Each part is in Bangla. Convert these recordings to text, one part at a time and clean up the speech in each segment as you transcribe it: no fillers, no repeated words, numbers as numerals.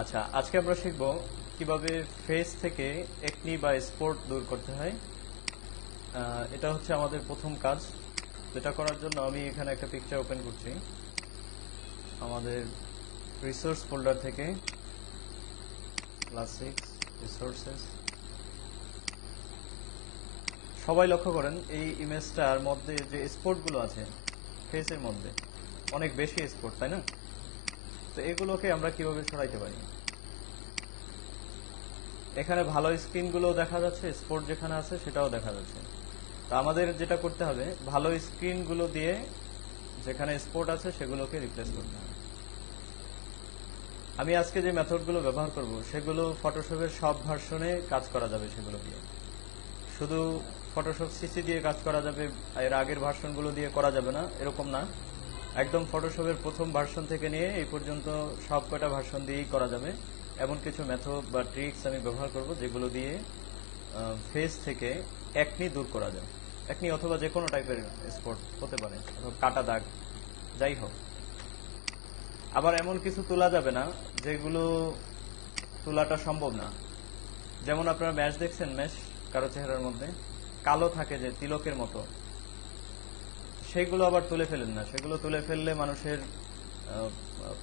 আচ্ছা, আজকে আমরা শিখব কিভাবে ফেস থেকে একনি বা স্পট দূর করতে হয়। এটা হচ্ছে আমাদের প্রথম কাজ। যেটা করার জন্য আমি এখানে একটা পিকচার ওপেন করছি আমাদের রিসোর্স ফোল্ডার থেকে, ক্লাসিক্স রিসোর্সেস। সবাই লক্ষ্য করেন এই ইমেজটার মধ্যে যে স্পটগুলো আছে ফেসের মধ্যে অনেক বেশি স্পট, তাই না? তো এগুলোকে আমরা কিভাবে সরাইতে পারি? এখানে ভালো স্ক্রিনগুলো দেখা যাচ্ছে, স্পট যেখানে আছে সেটাও দেখা যাচ্ছে। তো আমাদের যেটা করতে হবে, ভালো স্ক্রিনগুলো দিয়ে যেখানে স্পট আছে সেগুলোকে রিপ্লেস করতে হবে। আমি আজকে যে মেথডগুলো ব্যবহার করব সেগুলো ফটোশপের সব ভার্সনে কাজ করা যাবে। সেগুলো দিয়ে শুধু ফটোশপ সিসি দিয়ে কাজ করা যাবে, এর আগের ভার্সনগুলো দিয়ে করা যাবে না, এরকম না। একদম ফটোশপের প্রথম ভার্সন থেকে নিয়ে এই পর্যন্ত সব কয়টা ভার্সন দিয়েই করা যাবে। এমন কিছু মেথড বা ট্রিক্স আমি ব্যবহার করব যেগুলো দিয়ে ফেস থেকে একনি দূর করা যায়। একনি অথবা যে কোনো টাইপের স্পট হতে পারে, অথবা কাটা দাগ, যাই হোক। আবার এমন কিছু তোলা যাবে না যেগুলো তোলাটা সম্ভব না। যেমন আপনারা ম্যাশ দেখছেন, ম্যাশ কারো চেহারার মধ্যে কালো থাকে যে তিলকের মতো, সেগুলো আবার তুলে ফেলেন না। সেগুলো তুলে ফেললে মানুষের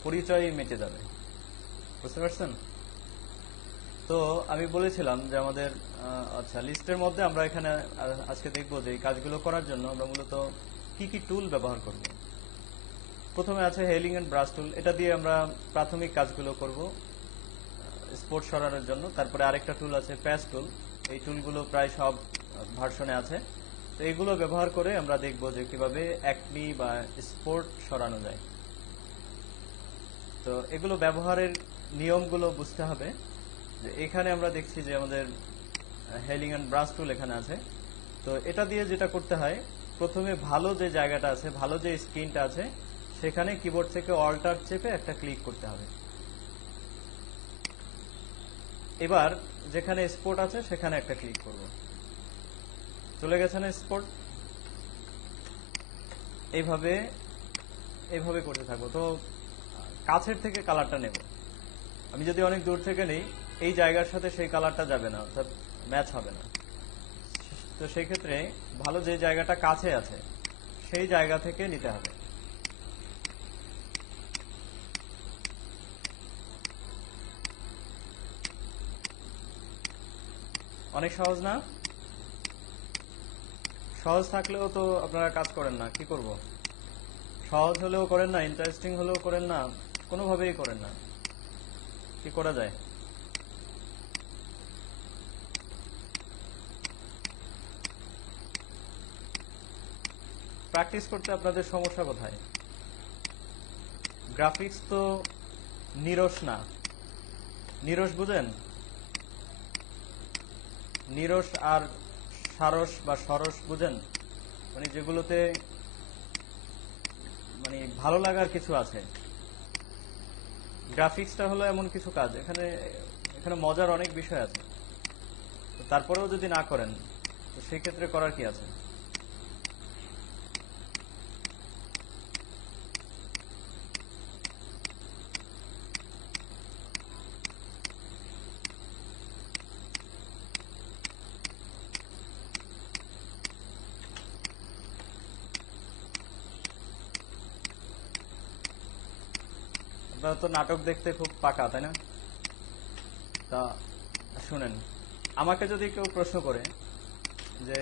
পরিচয় মিটে যাবে। বুঝতে পারছেন? তো আমি বলেছিলাম যে আমাদের আচ্ছা লিস্টের মধ্যে আমরা এখানে আজকে দেখব যে এই কাজগুলো করার জন্য আমরা মূলত কি কি টুল ব্যবহার করব। প্রথমে আছে হেলিং এন্ড ব্রাশ টুল। এটা দিয়ে আমরা প্রাথমিক কাজগুলো করব স্পট সরানোর জন্য। তারপরে আরেকটা টুল আছে প্যাচ টুল। এই টুলগুলো প্রায় সব ভার্সনে আছে। তো এগুলো ব্যবহার করে আমরা দেখব যে কিভাবে একনি বা স্পট সরানো যায়। তো এগুলো ব্যবহারের নিয়মগুলো বুঝতে হবে। যে এখানে আমরা দেখছি যে আমাদের হেলিং এন্ড ব্রাশ টুল এখানে আছে। তো এটা দিয়ে যেটা করতে হয়, প্রথমে ভালো যে জায়গাটা আছে, ভালো যে স্ক্রিনটা আছে, সেখানে কিবোর্ড থেকে অল্টার চেপে একটা ক্লিক করতে হবে। এবার যেখানে স্পট আছে সেখানে একটা ক্লিক করব। চলে গেছে না স্পট? এইভাবে এইভাবে করতে থাকবো। তো কাছের থেকে কালারটা নেব। আমি যদি অনেক দূর থেকে নেই, এই জায়গার সাথে সেই কালারটা যাবে না, অর্থাৎ ম্যাচ হবে না। তো সেই ক্ষেত্রে ভালো যে জায়গাটা কাছে আছে সেই জায়গা থেকে নিতে হবে। অনেক সহজ না? সহজ থাকলেও তো আপনারা কাজ করেন না, কি করব? সহজ হলেও করেন না, ইন্টারেস্টিং হলেও করেন না, কোনোভাবেই করেন না। কি করা যায়? প্র্যাকটিস করতে আপনাদের সমস্যা কোথায়? গ্রাফিক্স তো নিরস না। নিরস বুঝেন? নিরস আর সারস বা সরস বুঝেন? মানে যেগুলোতে মানে ভালো লাগার কিছু আছে। গ্রাফিক্সটা হলো এমন কিছু কাজ, এখানে এখানে মজার অনেক বিষয় আছে। তারপরেও যদি না করেন তো সেই ক্ষেত্রে করার কি আছে? আপনারা তো নাটক দেখতে খুব পাকা, তাই না? তা শুনেন, আমাকে যদি কেউ প্রশ্ন করে যে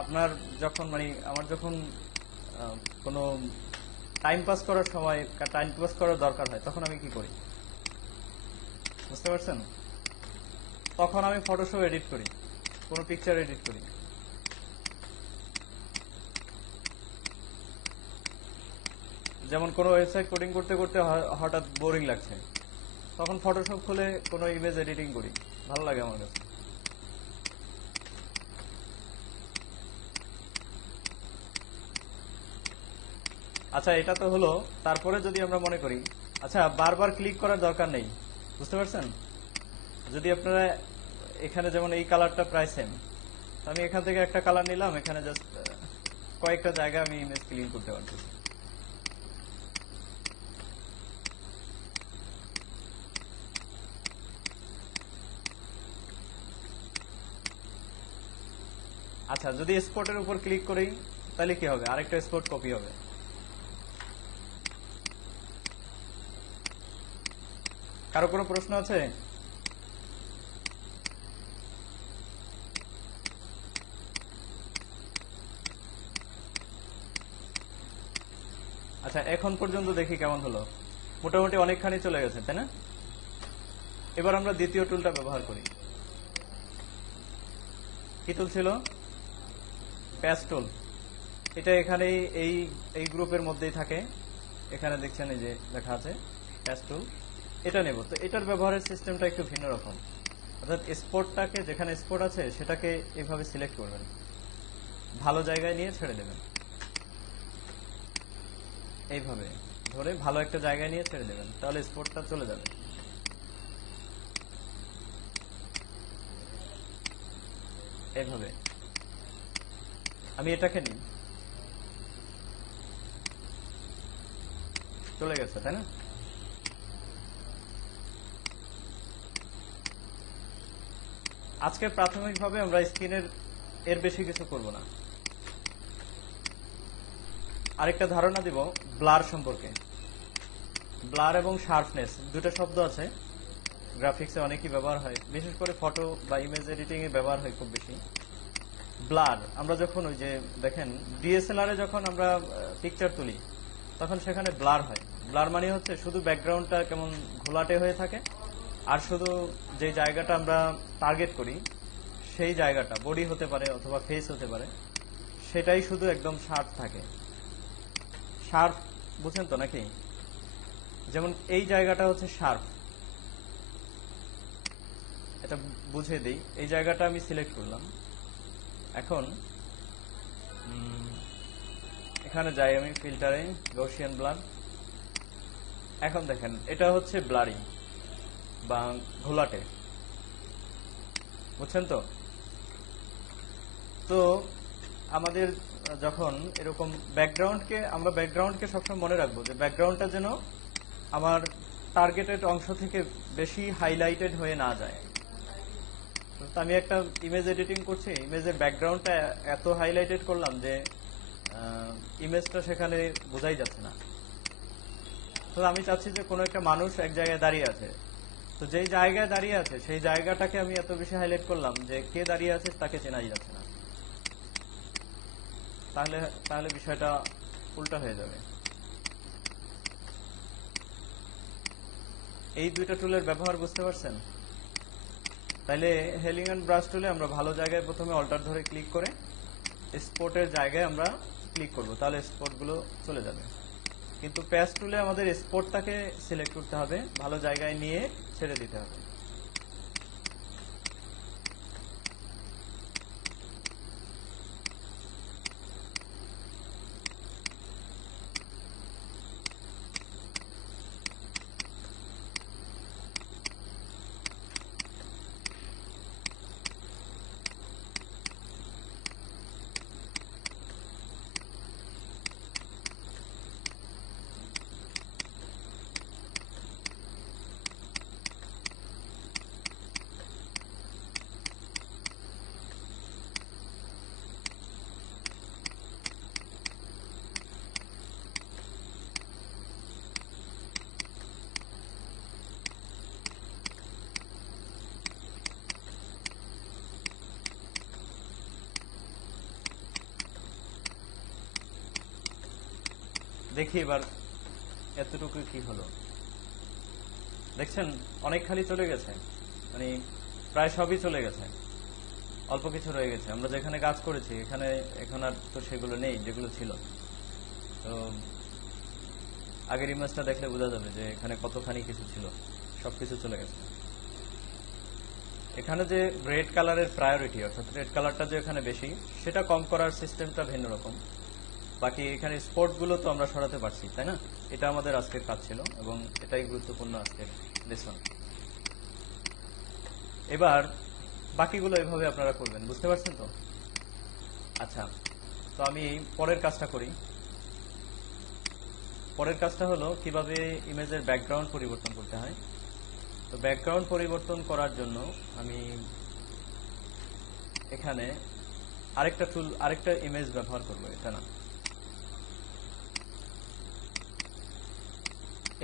আপনার যখন মানে আমার যখন কোনো টাইম পাস করার সময়, টাইম পাস করার দরকার হয়, তখন আমি কি করি? বুঝতে পারছেন? তখন আমি ফটোশপ এডিট করি, কোনো পিকচার এডিট করি। যেমন কোনো ওয়েবসাইট কোডিং করতে করতে হঠাৎ বোরিং লাগছে, তখন ফটোশপ খুলে কোনো ইমেজ এডিটিং করি, ভালো লাগে আমার কাছে। আচ্ছা, এটা তো হলো। তারপরে যদি আমরা মনে করি আচ্ছা বারবার ক্লিক করার দরকার নেই, বুঝতে পারছেন? যদি আপনারা এখানে যেমন এই কালারটা প্রায় সেম, আমি এখান থেকে একটা কালার নিলাম, এখানে জাস্ট কয়েকটা জায়গা আমি ইমেজ ক্লিন করতে পারতেছি। আচ্ছা, যদি স্পটের উপর ক্লিক করি তাহলে কি হবে? আরেকটা স্পট কপি হবে। কারো কোনো প্রশ্ন আছে? আচ্ছা, এখন পর্যন্ত দেখি কেমন হলো। মোটামুটি অনেকখানি চলে গেছে, তাই না? এবার আমরা দ্বিতীয় টুলটা ব্যবহার করি। কি টুল ছিল? প্যাচ টুল। এটা এখানেই এই গ্রুপের মধ্যেই থাকে। এখানে দেখছেন এই যে লেখা আছে প্যাচ টুল। এটা নেব। তো এটার ব্যবহারের সিস্টেমটা একটু ভিন্ন রকম। অর্থাৎ স্পটটাকে, যেখানে স্পট আছে সেটাকে এইভাবে সিলেক্ট করবেন, ভালো জায়গায় নিয়ে ছেড়ে দেবেন। এইভাবে ধরে ভালো একটা জায়গায় নিয়ে ছেড়ে দেবেন, তাহলে স্পটটা চলে যাবে। এইভাবে আমি এটাকে নিই, চলে গেছে, তাই না? আজকে প্রাথমিকভাবে আমরা স্ক্রিনের এর বেশি কিছু করব না। আরেকটা ধারণা দিব ব্লার সম্পর্কে। ব্লার এবং শার্পনেস দুটো শব্দ আছে, গ্রাফিক্সে অনেকই ব্যবহার হয়, বিশেষ করে ফটো বা ইমেজ এডিটিং এ ব্যবহার হয় খুব বেশি। ব্লার আমরা যখন ওই যে দেখেন ডিএসএলআর এ যখন আমরা পিকচার তুলি তখন সেখানে ব্লার হয়। ব্লার মানে হচ্ছে শুধু ব্যাকগ্রাউন্ডটা কেমন ঘোলাটে হয়ে থাকে, আর শুধু যে জায়গাটা আমরা টার্গেট করি সেই জায়গাটা বডি হতে পারে অথবা ফেস হতে পারে, সেটাই শুধু একদম শার্প থাকে। শার্প বুঝেন তো নাকি? যেমন এই জায়গাটা হচ্ছে শার্প, এটা বুঝিয়ে দিই। এই জায়গাটা আমি সিলেক্ট করলাম। এখন এখানে যাই আমি ফিল্টারে, গৌসিয়ান ব্লার। এখন দেখেন এটা হচ্ছে ব্লারি বা ঘোলাটে, বুঝছেন তো? তো আমাদের যখন এরকম আমরা ব্যাকগ্রাউন্ডকে সবসময় মনে রাখবো যে ব্যাকগ্রাউন্ডটা যেন আমার টার্গেটেড অংশ থেকে বেশি হাইলাইটেড হয়ে না যায়। তো আমি একটা ইমেজ এডিটিং করছি, ইমেজের ব্যাকগ্রাউন্ডটা এত হাইলাইটেড করলাম যে ইমেজটা সেখানে বোঝাই যাচ্ছে না। তো আমি চাচ্ছি যে কোনো একটা মানুষ এক জায়গায় দাঁড়িয়ে আছে, তো যেই জায়গায় দাঁড়িয়ে আছে সেই জায়গাটাকে আমি এত বেশি হাইলাইট করলাম যে কে দাঁড়িয়ে আছে তাকে চেনাই যাচ্ছে না। তাহলে তাহলে বিষয়টা উল্টা হয়ে যাবে। এই দুইটা টুলের ব্যবহার বুঝতে পারছেন? তাইলে হেলিং এন্ড ব্রাশ টুলে আমরা ভালো জায়গায় প্রথমে অল্টার ধরে ক্লিক করে স্পটের জায়গায় আমরা ক্লিক করব, তাহলে স্পটগুলো চলে যাবে। কিন্তু প্যাচ টুলে আমাদের স্পটটাকে সিলেক্ট করতে হবে, ভালো জায়গায় নিয়ে ছেড়ে দিতে হবে। দেখি এবার এতটুকু কি হলো। দেখছেন অনেক খালি চলে গেছে, মানে প্রায় সবই চলে গেছে, অল্প কিছু রয়ে গেছে। আমরা যেখানে কাজ করেছি এখানে এখন আর তো সেগুলো নেই যেগুলো ছিল। তো আগের ইমেজটা দেখলে বোঝা যাবে যে এখানে কতখানি কিছু ছিল, সবকিছু চলে গেছে। এখানে যে রেড কালারের প্রায়োরিটি, অর্থাৎ রেড কালারটা যে এখানে বেশি, সেটা কম করার সিস্টেমটা ভিন্ন রকম। বাকি এখানে স্পটগুলো তো আমরা সরাতে পারছি, তাই না? এটা আমাদের আজকের কাজ ছিল এবং এটাই গুরুত্বপূর্ণ আজকের লেসন। এবার বাকিগুলো এভাবে আপনারা করবেন, বুঝতে পারছেন তো? আচ্ছা, তো আমি পরের কাজটা করি। পরের কাজটা হলো কিভাবে ইমেজের ব্যাকগ্রাউন্ড পরিবর্তন করতে হয়। তো ব্যাকগ্রাউন্ড পরিবর্তন করার জন্য আমি এখানে আরেকটা ইমেজ ব্যবহার করব, এটা না,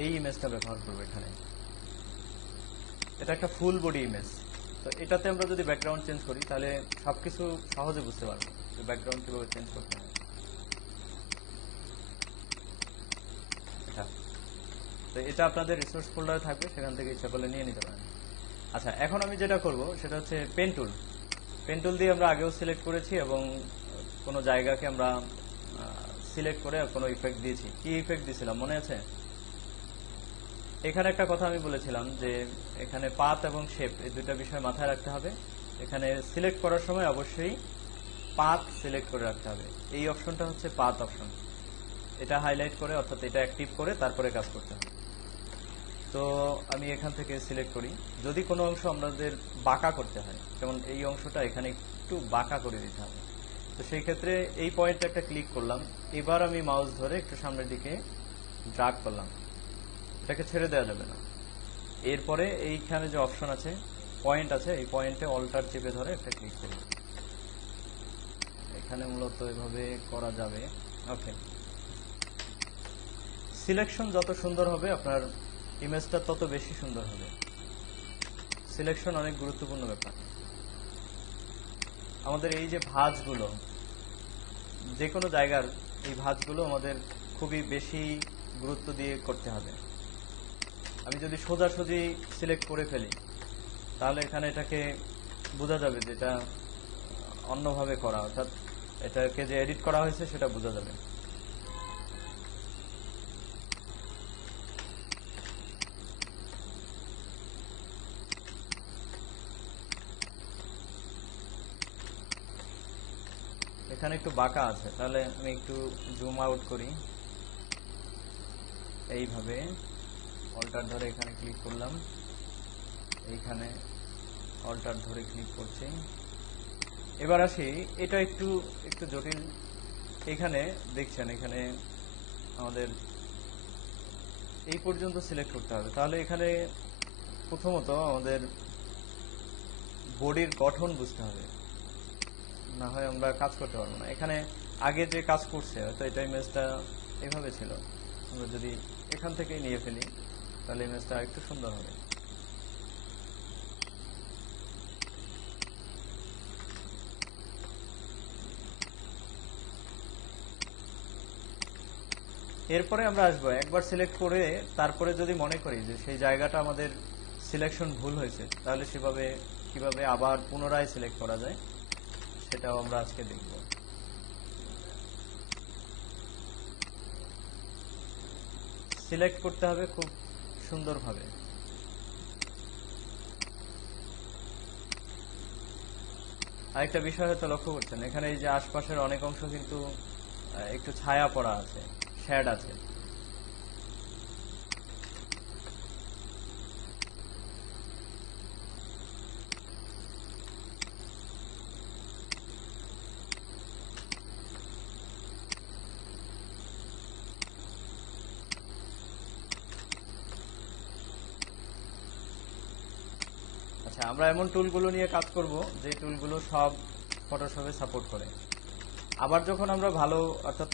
এই ইমেজটা ব্যবহার করব এখানে। এটা একটা ফুল বডি ইমেজ। তো এটাতে আমরা যদি ব্যাকগ্রাউন্ড চেঞ্জ করি তাহলে সবকিছু সহজে বুঝতে পারবো যে ব্যাকগ্রাউন্ড কিভাবে চেঞ্জ করতে হয়। এটা তো এটা আপনাদের রিসোর্স ফোল্ডারে থাকবে, সেখান থেকে ইচ্ছা করলে নিয়ে নিতে পারেন। আচ্ছা, এখন আমি যেটা করব সেটা হচ্ছে পেন টুল। পেন টুল দিয়ে আমরা আগেও সিলেক্ট করেছি এবং কোনো জায়গাকে আমরা সিলেক্ট করে কোনো ইফেক্ট দিয়েছি। কি ইফেক্ট দিয়েছিলাম মনে আছে? এখানে একটা কথা আমি বলেছিলাম যে এখানে পাথ এবং শেপ এই দুটো বিষয় মাথায় রাখতে হবে। এখানে সিলেক্ট করার সময় অবশ্যই পাথ সিলেক্ট করে রাখতে হবে। এই অপশনটা হচ্ছে পাথ অপশন, এটা হাইলাইট করে অর্থাৎ এটা অ্যাক্টিভ করে তারপরে কাজ করতে হবে। তো আমি এখান থেকে সিলেক্ট করি। যদি কোনো অংশ আমাদের বাঁকা করতে হয়, যেমন এই অংশটা এখানে একটু বাঁকা করে দিতে হবে, তো সেই ক্ষেত্রে এই পয়েন্টটা একটা ক্লিক করলাম। এবার আমি মাউস ধরে একটু সামনের দিকে ড্রাগ করলাম, এটাকে ছেড়ে দেওয়া যাবে না। এরপরে এইখানে যে অপশন আছে, পয়েন্ট আছে, এই পয়েন্টে অল্টার চেপে ধরে একটা ক্লিক করি। এখানে মূলত এভাবে করা যাবে। ওকে, সিলেকশন যত সুন্দর হবে আপনার ইমেজটা তত বেশি সুন্দর হবে। সিলেকশন অনেক গুরুত্বপূর্ণ ব্যাপার। আমাদের এই যে ভাঁজগুলো, যে কোনো জায়গার এই ভাঁজগুলো আমাদের খুবই বেশি গুরুত্ব দিয়ে করতে হবে। আমি যদি সোজাসুজি সিলেক্ট করে ফেলি তাহলে এখানে এটাকে বোঝা যাবে যে এটা অন্যভাবে করা, অর্থাৎ এটাকে যে এডিট করা হয়েছে সেটা বোঝা যাবে। এখানে একটু বাঁকা আছে, তাহলে আমি একটু জুম আউট করি। এইভাবে অল্টার ধরে এখানে ক্লিক করলাম, এইখানে অল্টার ধরে ক্লিক করছি। এবার আসি, এটা একটু একটু জটিল। এখানে দেখছেন, এখানে আমাদের এই পর্যন্ত সিলেক্ট করতে হবে। তাহলে এখানে প্রথমত আমাদের বডির গঠন বুঝতে হবে, না হয় আমরা কাজ করতে পারবো না। এখানে আগে যে কাজ করছে হয়তো এটা ইমেজটা এভাবে ছিল, আমরা যদি এখান থেকেই নিয়ে ফেলি তাহলে ইমেজটা একটু সুন্দর হবে। এরপরে আমরা আসবো, একবার সিলেক্ট করে তারপরে যদি মনে করি যে সেই জায়গাটা আমাদের সিলেকশন ভুল হয়েছে, তাহলে সেভাবে কিভাবে আবার পুনরায় সিলেক্ট করা যায় সেটাও আমরা আজকে দেখব। সিলেক্ট করতে হবে খুব সুন্দরভাবে। আরেকটা বিষয় হয়তো লক্ষ্য করছেন, এখানে এই যে আশপাশের অনেক অংশ কিন্তু একটু ছায়া পড়া আছে, শ্যাড আছে। আচ্ছা, আমরা এমন টুলগুলো নিয়ে কাজ করব যে টুলগুলো সব ফটোশপে সাপোর্ট করে। আবার যখন আমরা ভালো অর্থাৎ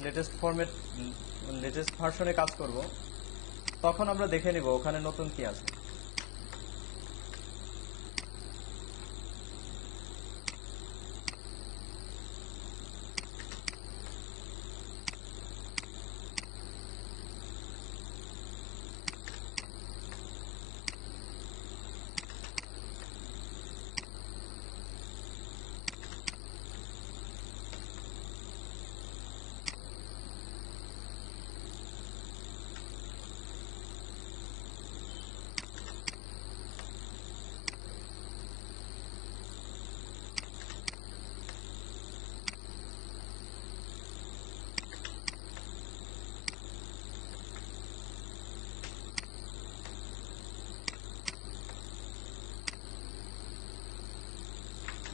লেটেস্ট ভার্সনে কাজ করব, তখন আমরা দেখে নিব ওখানে নতুন কি আছে।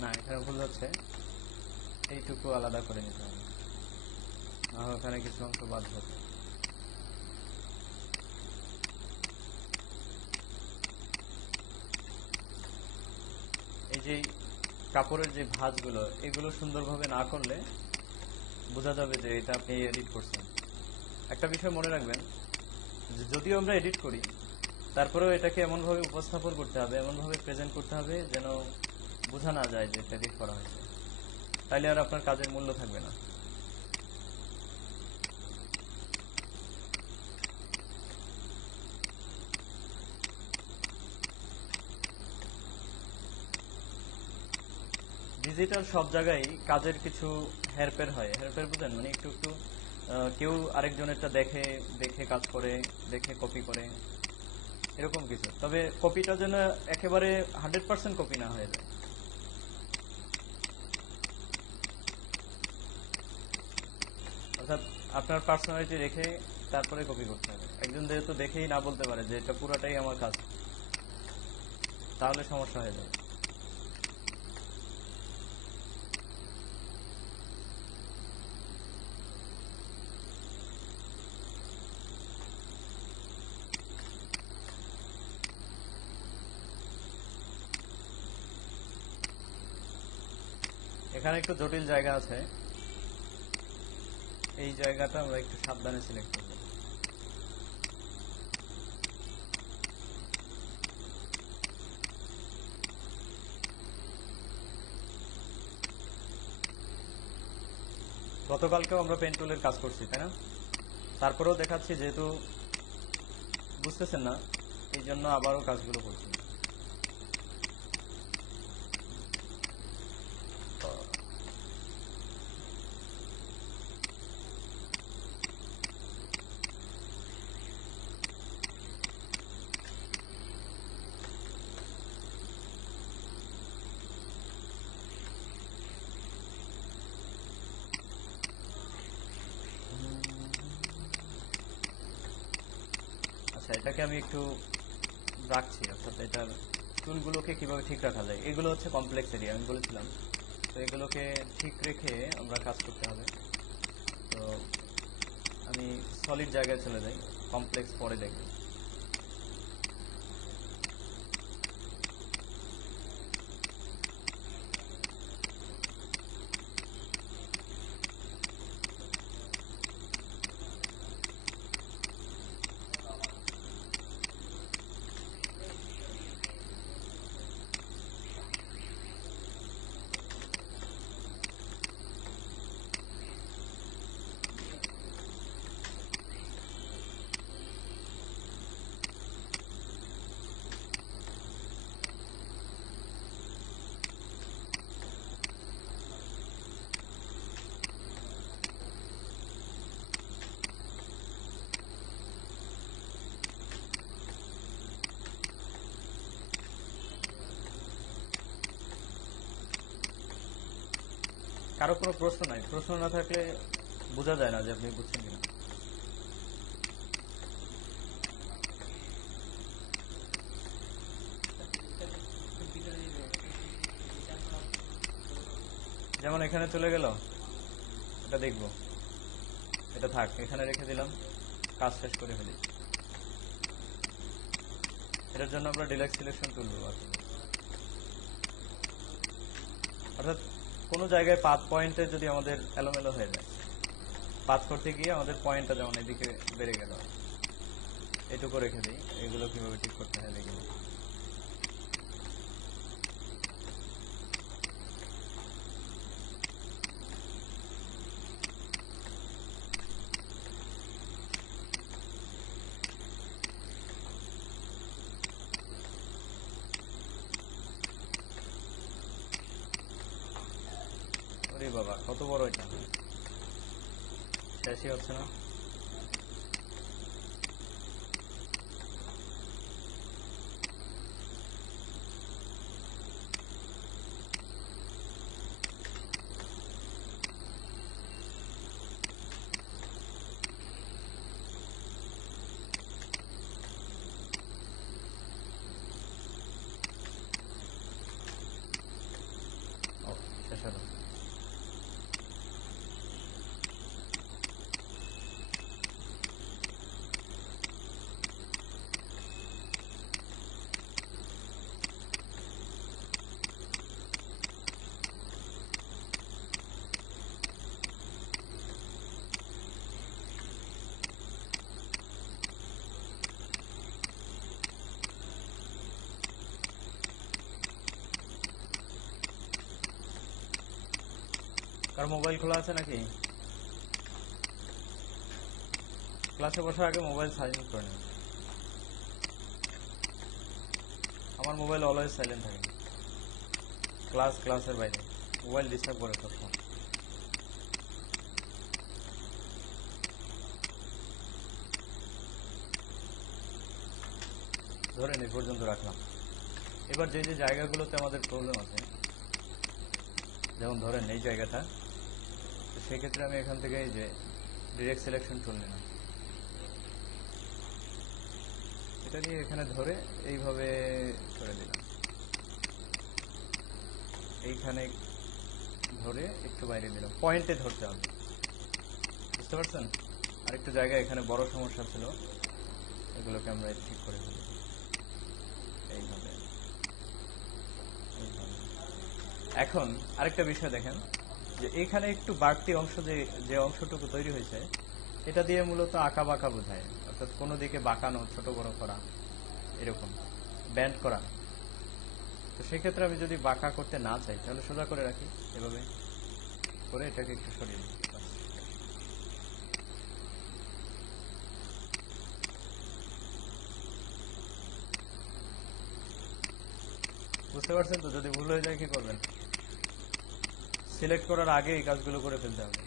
না, এখানে ভুল হচ্ছে, এইটুকু আলাদা করে নিতে হবে, ওখানে কিছু অংশ বাদ হবে। এই যে কাপড়ের যে ভাঁজগুলো এগুলো সুন্দরভাবে না করলে বোঝা যাবে যে এটা আপনি এডিট করছেন। একটা বিষয় মনে রাখবেন যে যদিও আমরা এডিট করি, তারপরেও এটাকে এমনভাবে উপস্থাপন করতে হবে, এমনভাবে প্রেজেন্ট করতে হবে যেন বোঝা না যায় যে এটা এডিট করা হয়েছে, তাইলে আর আপনার কাজের মূল্য থাকবে না। ডিজিটাল সব জায়গায় কাজের কিছু হেরফের হয়। হেরফের বুঝেন, মানে একটু একটু কেউ আরেকজনেরটা দেখে দেখে কাজ করে, দেখে কপি করে, এরকম কিছু। তবে কপিটা যেন একেবারে 100% কপি না হয়ে যায়। অর্থাৎ আপনার পার্সোনালিটি রেখে তারপরে কপি করতে হবে। একজন যেহেতু দেখেই না বলতে পারে যে এটা পুরোটাই আমার কাজ, তাহলে সমস্যা হয়ে যাবে। এখানে একটু জটিল জায়গা আছে, এই জায়গাটা আমরা একটু সাবধানে সিলেক্ট করব। গতকালকেও আমরা পেন টুলের কাজ করছি, তাই না? তারপরেও দেখাচ্ছি, যেহেতু বুঝতেছেন না এই জন্য আবারও কাজগুলো করছি। আচ্ছা, এটাকে আমি একটু রাখছি, অর্থাৎ এটার টুলগুলোকে কিভাবে ঠিক রাখা যায়, এগুলো হচ্ছে কমপ্লেক্স এরিয়া আমি বলেছিলাম। তো এগুলোকে ঠিক রেখে আমরা কাজ করতে হবে। তো আমি সলিড জায়গায় চলে যাই, কমপ্লেক্স পরে দেখব। কারো কোনো প্রশ্ন নাই? প্রশ্ন না থাকলে বোঝা যায় না যে আপনি বুঝছেন কিনা। যেমন এখানে চলে গেল, এটা দেখব, এটা থাক, এখানে রেখে দিলাম, কাজ শেষ করে ফেলি। এটার জন্য আমরা ডিলেক্ট সিলেকশন টুল ব্যবহার করব। অর্থাৎ কোনো জায়গায় পাথ পয়েন্টে যদি আমাদের এলোমেলো হয়ে যায়, পাথ করতে গিয়ে আমাদের পয়েন্টটা যেমন এদিকে বেড়ে গেল, এটুকু রেখে দিই। এগুলো কিভাবে ঠিক করতে হয় দেখব। ওরে বাবা, কত বড় এটা, শেষই হচ্ছে না। ও, শেষ হলো। আর মোবাইল খোলা আছে নাকি? ক্লাসে বসার আগে মোবাইল সাইলেন্ট করে নেবেন। আমার মোবাইল অলওয়েজ সাইলেন্ট থাকে, ক্লাসের বাইরে মোবাইল ডিস্টার্ব করে সবসময়। ধরেন এই পর্যন্ত রাখলাম। এবার যে যে জায়গাগুলোতে আমাদের প্রবলেম আছে, যেমন ধরেন এই জায়গাটা, তো সেক্ষেত্রে আমি এখান থেকে এই যে ডিরেক্ট সিলেকশন টুল নিলাম, এটা নিয়ে এখানে ধরে এইভাবে করে দিলাম, এইখানে ধরে একটু বাইরে দিলাম, পয়েন্টে ধরতে হবে, বুঝতে পারছেন? আরেকটু জায়গা এখানে বড় সমস্যা ছিল, এগুলোকে আমরা ঠিক করে ফেলি এইভাবে। এখন আরেকটা বিষয় দেখেন, যে এইখানে একটু বাড়তি অংশ, যে অংশটুকু তৈরি হয়েছে, এটা দিয়ে মূলত আঁকা বাঁকা বোঝায়, অর্থাৎ কোনো দিকে বাঁকানো, ছোট বড় করা, এরকম ব্যান্ড করা। তো সেক্ষেত্রে আমি যদি বাঁকা করতে না চাই, তাহলে সোজা করে রাখি, এভাবে করে এটাকে একটু সরিয়ে দিই। বুঝতে পারছেন তো? যদি ভুল হয়ে যায় কি করবেন? সিলেক্ট করার আগে এই কাজগুলো করে ফেলতে হবে।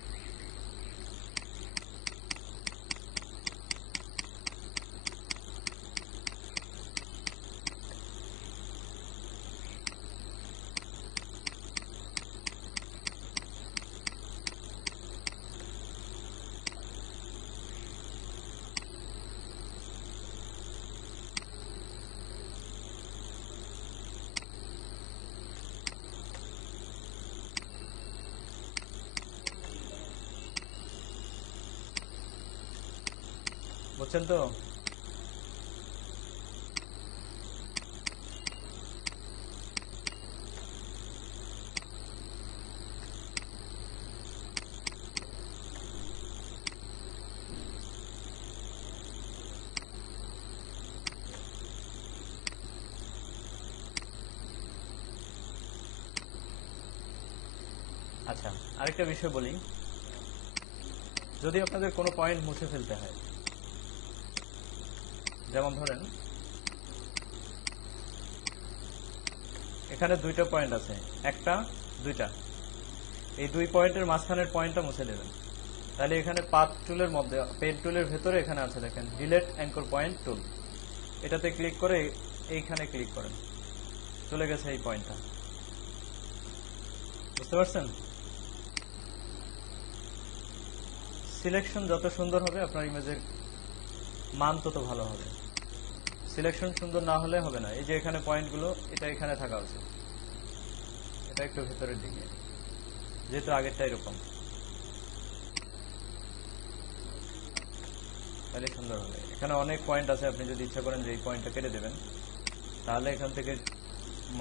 বুঝছেন তো? আচ্ছা, আরেকটা বিষয় বলি, যদি আপনাদের কোনো পয়েন্ট মুছে ফেলতে হয়, যেমন ধরেন এখানে দুইটা পয়েন্ট আছে, একটা দুইটা, এই দুই পয়েন্টের মাঝখানের পয়েন্টটা মুছে দেবেন। তাহলে এখানে পাথ টুলের মধ্যে, পেন টুলের ভেতরে এখানে আছে দেখেন ডিলেট অ্যাঙ্কর পয়েন্ট টুল, এটাতে ক্লিক করে এইখানে ক্লিক করেন, চলে গেছে এই পয়েন্টটা। বুঝতে পারছেন? সিলেকশন যত সুন্দর হবে আপনার ইমেজের মান তত ভালো হবে। সিলেকশন সুন্দর না হলে হবে না। এই যে এখানে পয়েন্টগুলো, এটা এখানে থাকা উচিত, এটা একটু ভেতরের দিকে, যেহেতু আগেরটা এরকম, তাহলে সুন্দর হবে। এখানে অনেক পয়েন্ট আছে, আপনি যদি ইচ্ছা করেন যে এই পয়েন্টটা কেটে দেবেন, তাহলে এখান থেকে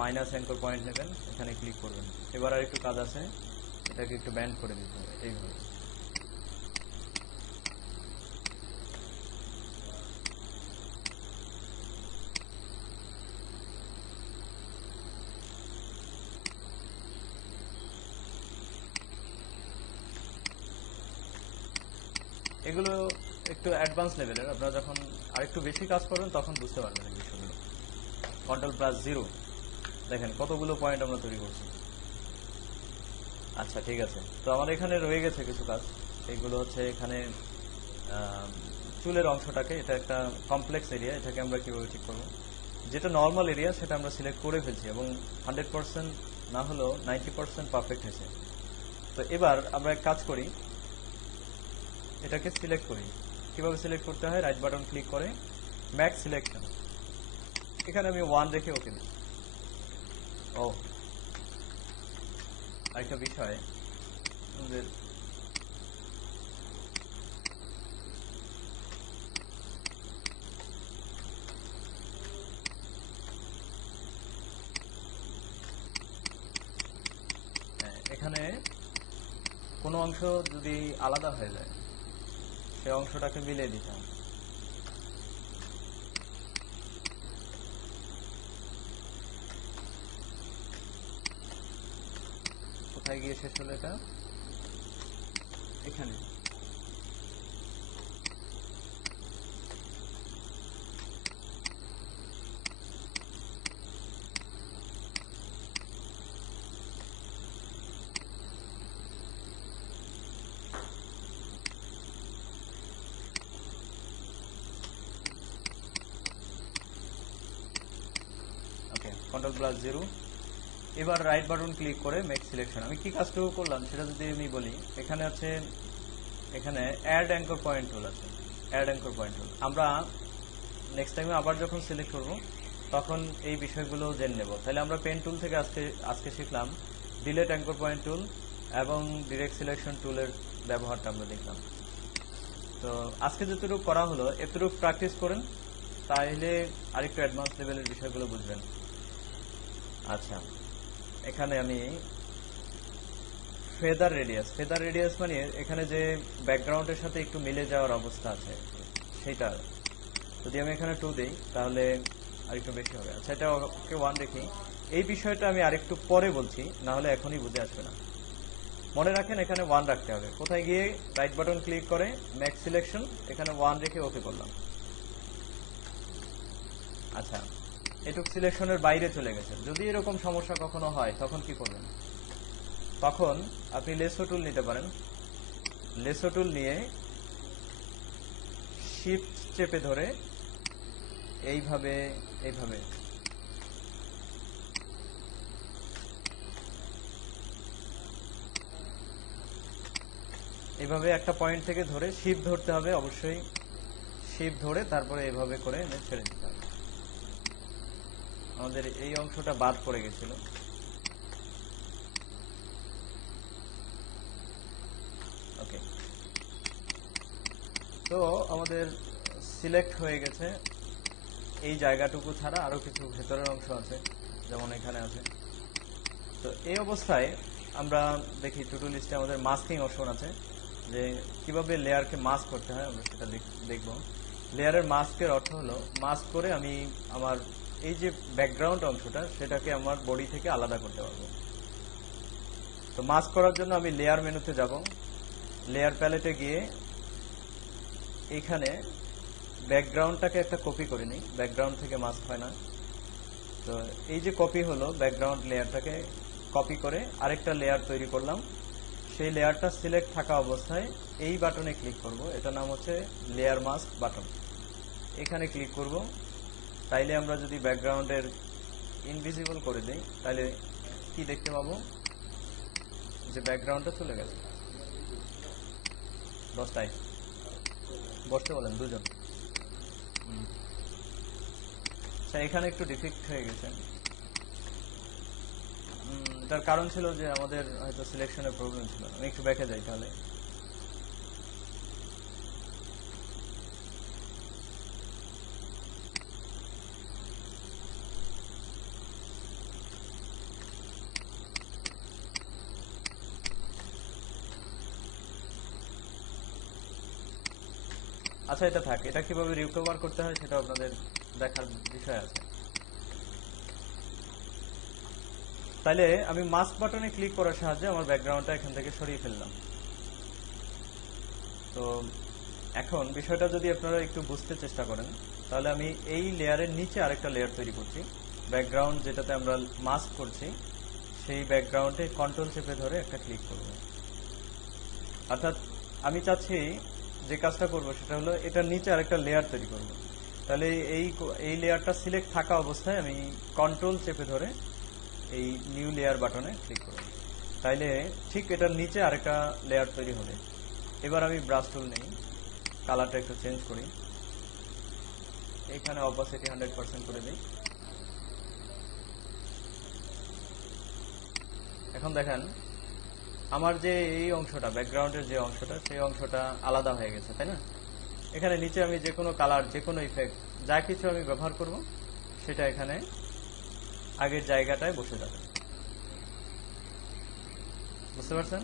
মাইনাস অ্যাঙ্কর পয়েন্ট নেবেন, এখানে ক্লিক করবেন। এবার আর একটু কাজ আছে, এটাকে একটু ব্যান্ড করে দিতে হবে এইভাবে। এগুলো একটু অ্যাডভান্স লেভেলের, আপনারা যখন আরেকটু বেশি কাজ করবেন তখন বুঝতে পারবেন এই বিষয়গুলো। Ctrl+0, দেখেন কতগুলো পয়েন্ট আমরা তৈরি করছি। আচ্ছা ঠিক আছে, তো আমার এখানে রয়ে গেছে কিছু কাজ, এইগুলো হচ্ছে এখানে চুলের অংশটাকে, এটা একটা কমপ্লেক্স এরিয়া, এটাকে আমরা কিভাবে ঠিক করব। যেটা নর্মাল এরিয়া সেটা আমরা সিলেক্ট করে ফেলছি এবং 100% না হলেও 90% পারফেক্ট হয়েছে। তো এবার আমরা এক কাজ করি, এটাকে সিলেক্ট করি। কিভাবে সিলেক্ট করতে হয়? রাইট বাটন ক্লিক করে ম্যাক্স সিলেকশন, এখানে আমি 1 রেখে ওকে দিই। ও আরেকটা বিষয়, আমাদের এখানে কোনো অংশ যদি আলাদা হয়ে যায়, সেই অংশটাকে মিলিয়ে দিতে হবে। কোথায় গিয়ে শেষ হলো এটা? এখানে ওকে, Ctrl+0। এবার রাইট বাটন ক্লিক করে মেক সিলেকশন। আমি কি কাজটুকু করলাম সেটা যদি আমি বলি, এখানে আছে, এখানে অ্যাড অ্যাঙ্কর পয়েন্ট টুল আছে, অ্যাড অ্যাঙ্কর পয়েন্ট টুল। আমরা নেক্সট টাইমে আবার যখন সিলেক্ট করব তখন এই বিষয়গুলো জেনে নেব। তাহলে আমরা পেন টুল থেকে আজকে শিখলাম ডিলেট অ্যাঙ্কর পয়েন্ট টুল এবং ডিরেক্ট সিলেকশন টুলের ব্যবহারটা আমরা দেখলাম। তো আজকে যতটুকু করা হলো এতটুকু প্র্যাকটিস করেন, তাহলে আরেকটু অ্যাডভান্স লেভেলের বিষয়গুলো বুঝবেন। আচ্ছা, এখানে আমি ফেদার রেডিয়াস মানে এখানে যে ব্যাকগ্রাউন্ডের সাথে একটু মিলে যাওয়ার অবস্থা আছে সেটা, যদি আমি এখানে 2 দিই তাহলে আরেকটু বেশি হবে। আচ্ছা, এটা ওকে 1 রেখি। এই বিষয়টা আমি আরেকটু পরে বলছি, না হলে এখনই বুঝে আসবে না। মনে রাখেন এখানে 1 রাখতে হবে। কোথায় গিয়ে রাইট বাটন ক্লিক করে মেক সিলেকশন, এখানে 1 রেখে ওকে করলাম। আচ্ছা, এটুক সিলেকশনের বাইরে চলে গেছে। যদি এরকম সমস্যা কখনো হয় তখন কি করবেন? তখন আপনি লেসো টুল নিতে পারেন। লেসো টুল নিয়ে শিফট চেপে ধরে এইভাবে এইভাবে এইভাবে একটা পয়েন্ট থেকে ধরে শিফট ধরতে হবে, অবশ্যই শিফট ধরে তারপরে এইভাবে করে এনে ছেড়ে দিতে হবে। আমাদের এই অংশটা বাদ পড়ে গেছিল। ওকে, তো আমাদের সিলেক্ট হয়ে গেছে এই জায়গাটুকু ছাড়া আরো কিছু ভেতরের অংশ আছে, যেমন এখানে আছে। তো এই অবস্থায় আমরা দেখি টু ডু লিস্টে আমাদের মাস্কিং অপশন আছে, যে কিভাবে লেয়ারকে মাস্ক করতে হয় আমরা সেটা দেখব। লেয়ারের মাস্কের অর্থ হলো মাস্ক করে আমি আমার এই যে ব্যাকগ্রাউন্ড অংশটা সেটাকে আমার বডি থেকে আলাদা করতে পারবো। তো মাস্ক করার জন্য আমি লেয়ার মেনুতে যাব, লেয়ার প্যালেটে গিয়ে এইখানে ব্যাকগ্রাউন্ডটাকে একটা কপি করে নিই, ব্যাকগ্রাউন্ড থেকে মাস্ক হয় না। তো এই যে কপি হলো, ব্যাকগ্রাউন্ড লেয়ারটাকে কপি করে আরেকটা লেয়ার তৈরি করলাম। সেই লেয়ারটা সিলেক্ট থাকা অবস্থায় এই বাটনে ক্লিক করব, এটার নাম হচ্ছে লেয়ার মাস্ক বাটন। এখানে ক্লিক করব, তাইলে আমরা যদি ব্যাকগ্রাউন্ডের ইনভিজিবল করে দিই তাহলে কি দেখতে পাবো, যে ব্যাকগ্রাউন্ডটা চলে গেল। 10টায় বসতে বলেন দুজন। আচ্ছা, এখানে একটু ডিফেক্ট হয়ে গেছে। তার কারণ ছিল যে আমাদের হয়তো সিলেকশনের প্রবলেম ছিল। আমি একটু ব্যাকে যাই তাহলে। আচ্ছা, এটা থাক। এটা কিভাবে রিকভার করতে হয় সেটা আপনাদের দেখার বিষয় আছে। তাইলে আমি মাস্ক বাটনে ক্লিক করার সাহায্যে আমার ব্যাকগ্রাউন্ডটা এখান থেকে সরিয়ে ফেললাম। তো এখন বিষয়টা যদি আপনারা একটু বুঝতে চেষ্টা করেন, তাহলে আমি এই লেয়ারের নিচে আরেকটা লেয়ার তৈরি করছি। ব্যাকগ্রাউন্ড যেটাতে আমরা মাস্ক করছি সেই ব্যাকগ্রাউন্ডে কন্ট্রোল চেপে ধরে একটা ক্লিক করব। অর্থাৎ আমি চাচ্ছি যে কাজটা করব সেটা হলো এটার নিচে আরেকটা লেয়ার তৈরি করব। তাহলে এই লেয়ারটা সিলেক্ট থাকা অবস্থায় আমি কন্ট্রোল চেপে ধরে এই নিউ লেয়ার বাটনে ক্লিক করব। তাইলে ঠিক এটার নিচে আরেকটা লেয়ার তৈরি হবে। এবার আমি ব্রাশ টুল নেই, কালারটা একটু চেঞ্জ করি, এখানে অপাসিটি 100% করে দিই। এখন দেখেন আমার যে এই অংশটা, ব্যাকগ্রাউন্ডের যে অংশটা, সেই অংশটা আলাদা হয়ে গেছে, তাই না? এখানে নিচে আমি যে কোনো কালার, যে কোনো ইফেক্ট, যা কিছু আমি ব্যবহার করব সেটা এখানে আগের জায়গাটায় বসে যাবে। বুঝতে পারছেন?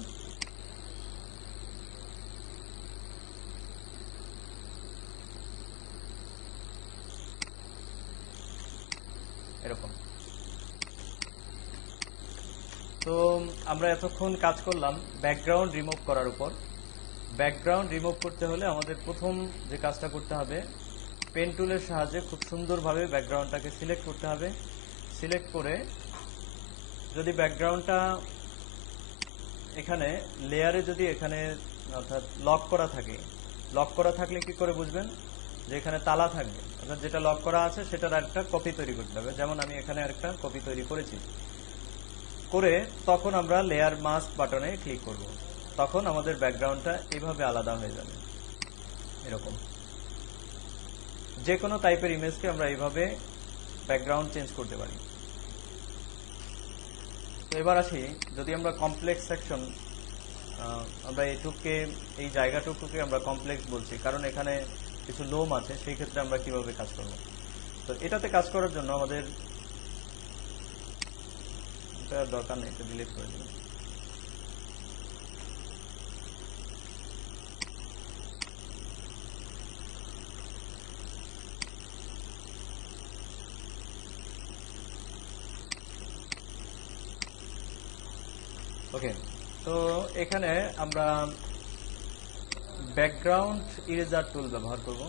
এরকম। তো আমরা এতক্ষণ কাজ করলাম ব্যাকগ্রাউন্ড রিমুভ করার উপর। ব্যাকগ্রাউন্ড রিমুভ করতে হলে আমাদের প্রথম যে কাজটা করতে হবে, পেন টুলের সাহায্যে খুব সুন্দরভাবে ব্যাকগ্রাউন্ডটাকে সিলেক্ট করতে হবে। সিলেক্ট করে যদি ব্যাকগ্রাউন্ডটা এখানে লেয়ারে যদি এখানে অর্থাৎ লক করা থাকে, লক করা থাকলে কি করে বুঝবেন যে এখানে তালা থাকবে, অর্থাৎ যেটা লক করা আছে সেটার একটা কপি তৈরি করতে হবে। যেমন আমি এখানে একটা কপি তৈরি করেছি, করে তখন আমরা লেয়ার মাস্ক বাটনে ক্লিক করব, তখন আমাদের ব্যাকগ্রাউন্ডটা এইভাবে আলাদা হয়ে যাবে। এরকম যে কোনো টাইপের ইমেজকে আমরা এইভাবে ব্যাকগ্রাউন্ড চেঞ্জ করতে পারি। তো এবার আসি, যদি আমরা কমপ্লেক্স সেকশন, আমরা এইটুকুকে, এই জায়গাটুকুকে আমরা কমপ্লেক্স বলছি কারণ এখানে কিছু লোম আছে, সেই ক্ষেত্রে আমরা কিভাবে কাজ করব। তো এটাতে কাজ করার জন্য আমাদের এটা দরকার নেই, এটা ডিলিট করে দিন। ওকে, তো এখানে আমরা ব্যাকগ্রাউন্ড ইরেজার টুল ব্যবহার করব।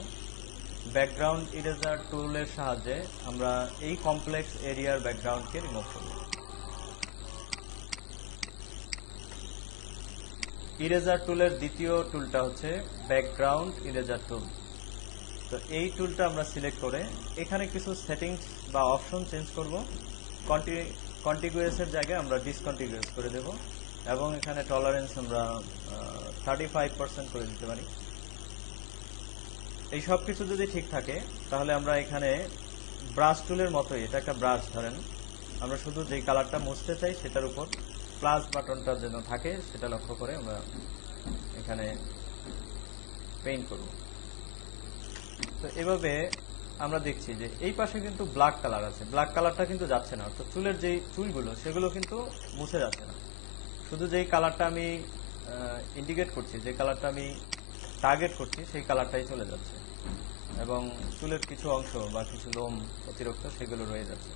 ব্যাকগ্রাউন্ড ইরেজার টুলের সাহায্যে আমরা এই কমপ্লেক্স এরিয়ার ব্যাকগ্রাউন্ডকে রিমুভ করব। ইরেজার টুলের দ্বিতীয় টুলটা হচ্ছে ব্যাকগ্রাউন্ড ইরেজার টুল। তো এই টুলটা আমরা সিলেক্ট করে এখানে কিছু সেটিংস বা অপশন চেঞ্জ করব। কন্টিগুয়াসের জায়গায় আমরা ডিসকন্টিগুয়াস করে দেব এবং এখানে টলারেন্স আমরা 35% করে দিতে পারি। এই সব কিছু যদি ঠিক থাকে তাহলে আমরা এখানে ব্রাশ টুলের মতোই, এটা একটা ব্রাশ, ধরেন আমরা শুধু যেই কালারটা মুছতে চাই সেটার উপর প্লাস বাটনটা যেন থাকে সেটা লক্ষ্য করে আমরা এখানে পেইন্ট করব। তো এভাবে আমরা দেখছি যে এই পাশে কিন্তু ব্ল্যাক কালার আছে, ব্ল্যাক কালারটা কিন্তু যাচ্ছে না, অর্থাৎ চুলের যেই চুলগুলো সেগুলো কিন্তু মুছে যাচ্ছে না। শুধু যেই কালারটা আমি ইন্ডিকেট করছি, যে কালারটা আমি টার্গেট করছি সেই কালারটাই চলে যাচ্ছে এবং চুলের কিছু অংশ বা কিছু লোম অতিরিক্ত সেগুলো রয়ে যাচ্ছে।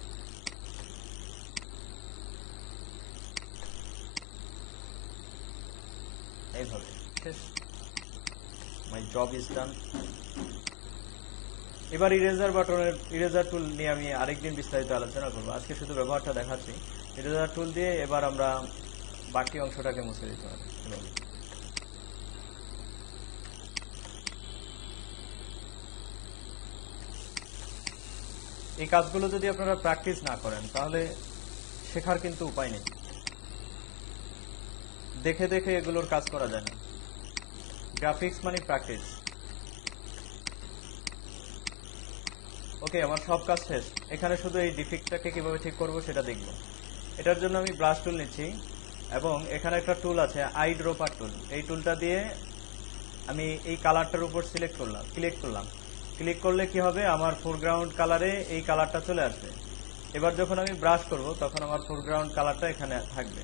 এইভাবে শেষ, মাই জব ইজ ডান। এবার ইরেজার বাটনের, ইরেজার টুল নিয়ে আমি আরেকদিন বিস্তারিত আলোচনা করবো, আজকে শুধু ব্যবহারটা দেখাচ্ছি। ইরেজার টুল দিয়ে এবার আমরা বাকি অংশটাকে মুছে দিতে হবে। এই কাজগুলো যদি আপনারা প্র্যাকটিস না করেন তাহলে শেখার কিন্তু উপায় নেই। দেখে দেখে এগুলোর কাজ করা যায় না। গ্রাফিক্স মানে প্র্যাকটিস। ওকে, আমার সব কাজ শেষ। এখানে শুধু এই ডিফেক্টটাকে কিভাবে ঠিক করব সেটা দেখব। এটার জন্য আমি ব্রাশ টুল নিচ্ছি এবং এখানে একটা টুল আছে আই ড্রপার টুল। এই টুলটা দিয়ে আমি এই কালারটার উপর ক্লিক করলাম। ক্লিক করলে কি হবে, আমার ফোরগ্রাউন্ড কালারে এই কালারটা চলে আসবে। এবার যখন আমি ব্রাশ করব তখন আমার ফোরগ্রাউন্ড কালারটা এখানে থাকবে।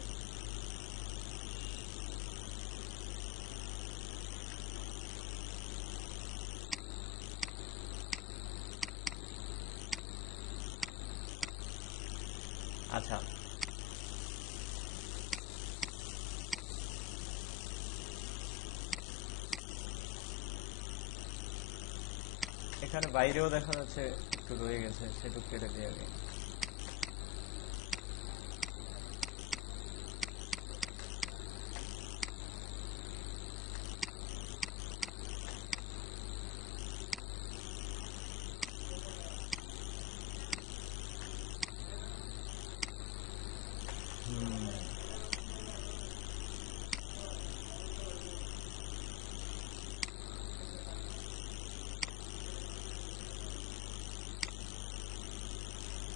আচ্ছা, এখানে বাইরেও দেখা যাচ্ছে একটু রয়ে গেছে, সেটুকু কেটে দিয়ে আগে।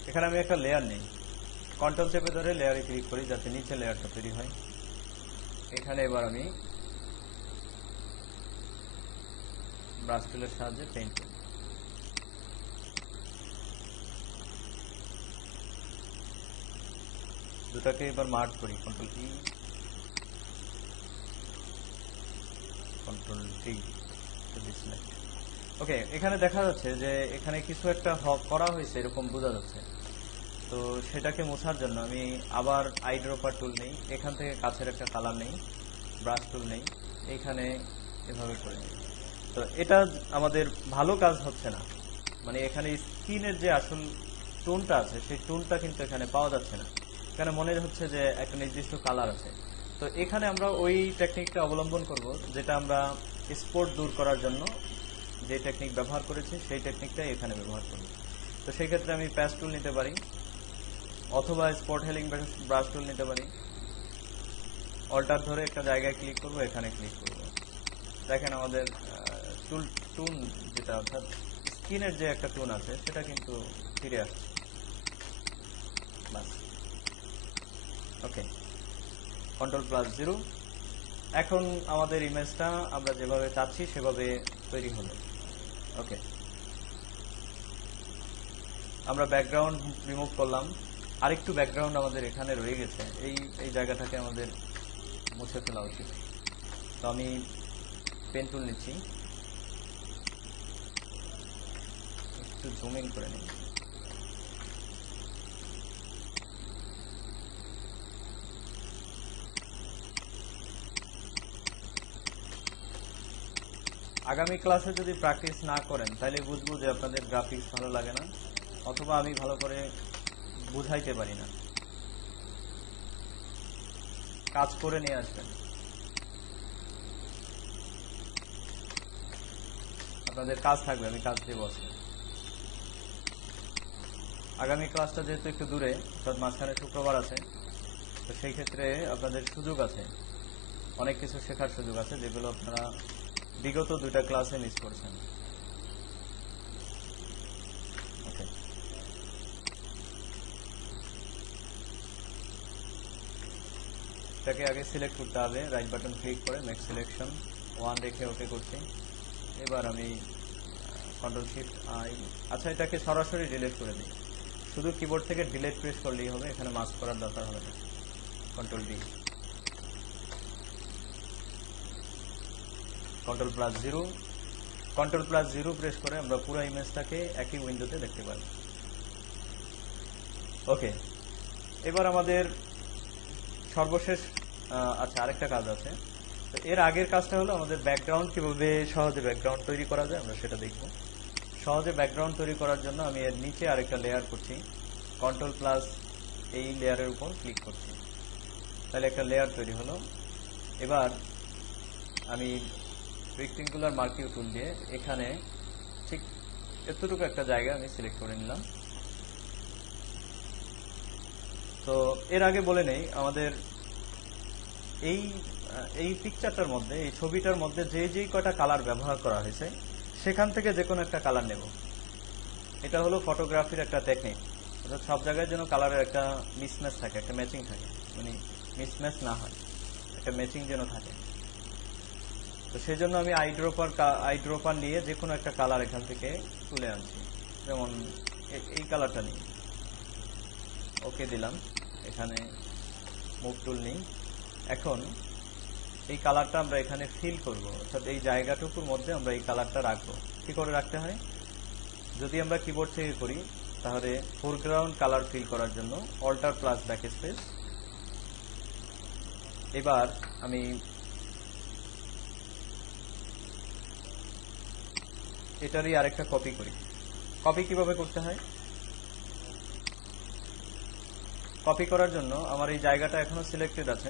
এখানে আমি একটা লেয়ার নেই, কন্ট্রোল চেপে ধরে লেয়ারে ক্লিক করি যাতে নিচে লেয়ারটা তৈরি হয়। এখানে এবার আমি ব্রাশ টুলের সাহায্যে পেইন্ট করি। দুটাকে এবার মার্জ করি, control E, control T to deselect. Okay, এখানে দেখা যাচ্ছে যে এখানে কিছু একটা করা হয়েছে এরকম বোঝা যাচ্ছে। তো সেটাকে মোছার জন্য আমি আবার আই ড্রপার টুল নেই, এখান থেকে কাছের একটা কালার নেই, ব্রাশ টুল নেই, এইখানে এভাবে করে দিই। তো এটা আমাদের ভালো কাজ হচ্ছে না, মানে এখানে স্কিনের যে আসল টোনটা আছে সেই টোনটা কিন্তু এখানে পাওয়া যাচ্ছে না। এখানে মনে হচ্ছে যে একটা নির্দিষ্ট কালার আছে। তো এখানে আমরা ওই টেকনিকটা অবলম্বন করব যেটা আমরা স্পট দূর করার জন্য যে টেকনিক ব্যবহার করেছি সেই টেকনিকটাই এখানে ব্যবহার করব। তো সেই ক্ষেত্রে আমি প্যাচ টুল নিতে পারি অথবা স্পট হেলিং ব্রাশ টুল নিতে পারি। অল্টার ধরে একটা জায়গায় ক্লিক করব, এখানে ক্লিক করব। দেখেন আমাদের টুল টুন যেটা অর্থাৎ স্কিনের যে একটা টোন আছে সেটা কিন্তু ফিরে আসছে। বাস, ওকে, Ctrl+0। এখন আমাদের ইমেজটা আমরা যেভাবে চাচ্ছি সেভাবে তৈরি হলো। ওকে, আমরা ব্যাকগ্রাউন্ড রিমুভ করলাম। আরেকটু ব্যাকগ্রাউন্ড আমাদের এখানে রয়ে গেছে, এই জায়গাটাকে আমাদের মুছে ফেলা উচিত। তো আমি পেন টুল নিচ্ছি, একটু জুম ইন করে নিই। আগামী ক্লাসে যদি প্র্যাকটিস না করেন তাহলে বুঝবো যে আপনাদের গ্রাফিক্স ভালো লাগে না, অথবা আমি ভালো করে বুঝাইতে পারি না। কাজ করে নিয়ে আসবেন, আপনাদের কাজ থাকবে, আমি কাজ দিয়ে বসবো। আগামী ক্লাসটা যেহেতু একটু দূরে, অর্থাৎ মাঝখানে শুক্রবার আছে, তো সেই ক্ষেত্রে আপনাদের সুযোগ আছে, অনেক কিছু শেখার সুযোগ আছে যেগুলো আপনারা বিগত 2টা ক্লাসে মিস করছেন। ওকে, এটাকে আগে সিলেক্ট করতে হবে, রাইট বাটন ক্লিক করে মেক সিলেকশন 1 রেখে ওকে করছি। এবার আমি Ctrl+Shift+I, আচ্ছা এটাকে সরাসরি ডিলিট করে দিই, শুধু কিবোর্ড থেকে ডিলিট প্রেস করলেই হবে, এখানে মাস্ক করার দরকার হবে না। Ctrl+D, Ctrl+0, Ctrl+0 প্রেস করে আমরা পুরো ইমেজটাকে একই উইন্ডোতে দেখতে পাই। ওকে, এবার আমাদের সর্বশেষ আচ্ছা আরেকটা কাজ আছে। তো এর আগের কাজটা হলো আমাদের ব্যাকগ্রাউন্ড কিভাবে সহজে ব্যাকগ্রাউন্ড তৈরি করা যায়, আমরা সেটা দেখব। সহজে ব্যাকগ্রাউন্ড তৈরি করার জন্য আমি এর নিচে আরেকটা লেয়ার করছি, Ctrl+ এই লেয়ারের উপর ক্লিক করছি, তাহলে একটা লেয়ার তৈরি হলো। এবার আমি রেক্টেঙ্গুলার মার্কিং টুল দিয়ে এখানে ঠিক এতটুকু একটা জায়গা আমি সিলেক্ট করে নিলাম। তো এর আগে বলে নেই, আমাদের এই পিকচারটার মধ্যে, এই ছবিটার মধ্যে যেই কয়টা কালার ব্যবহার করা হয়েছে সেখান থেকে যে কোনো একটা কালার নেব। এটা হলো ফটোগ্রাফির একটা টেকনিক, অর্থাৎ সব জায়গায় যেন কালারের একটা মিসম্যাচ থাকে, একটা ম্যাচিং থাকে, মানে মিসম্যাচ না হয়, একটা ম্যাচিং যেন থাকে। তো সেই জন্য আমি আইড্রপার নিয়ে যে কোনো একটা কালার এখান থেকে তুলে আনছি, যেমন এই কালারটা নিই, ওকে দিলাম। এখানে মুভ টুল নিই, এখন এই কালারটা আমরা এখানে ফিল করব, অর্থাৎ এই জায়গাটুকুর মধ্যে আমরা এই কালারটা রাখবো। কি করে রাখতে হয়, যদি আমরা কিবোর্ড থেকে করি তাহলে ফোরগ্রাউন্ড কালার ফিল করার জন্য Alt+Backspace। এবার আমি এটারই আরেকটা কপি করি। কপি কিভাবে করতে হয়, কপি করার জন্য আমার এই জায়গাটা এখনো সিলেক্টেড আছে,